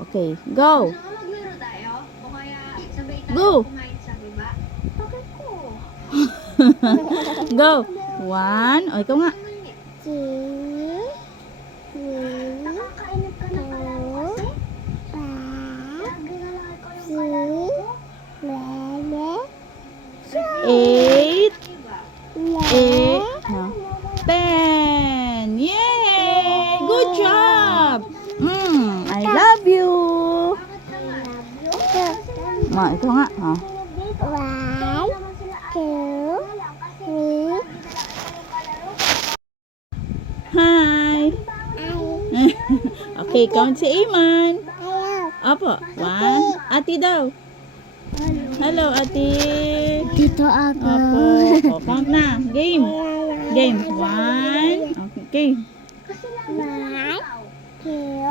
Okay, go. Gusto mo maglaro tayo? O kaya sabay tayo Go. kumain sa baba? Bakit ko? Go. 1. O, ikaw nga. Nakakainip ka na pala kasi? Lagi na lang ikaw yung kalaro ko? 8. Diba? 8. No. 10. Yay! Good job! I love you. Bakit naman? Ma, ito nga. Oh. Hi. Okay, count si Iman. Opo. 1. Ati daw. Hello, ati. Dito ako. Opo. O, count na. Game. Game. 1. Okay. One, two,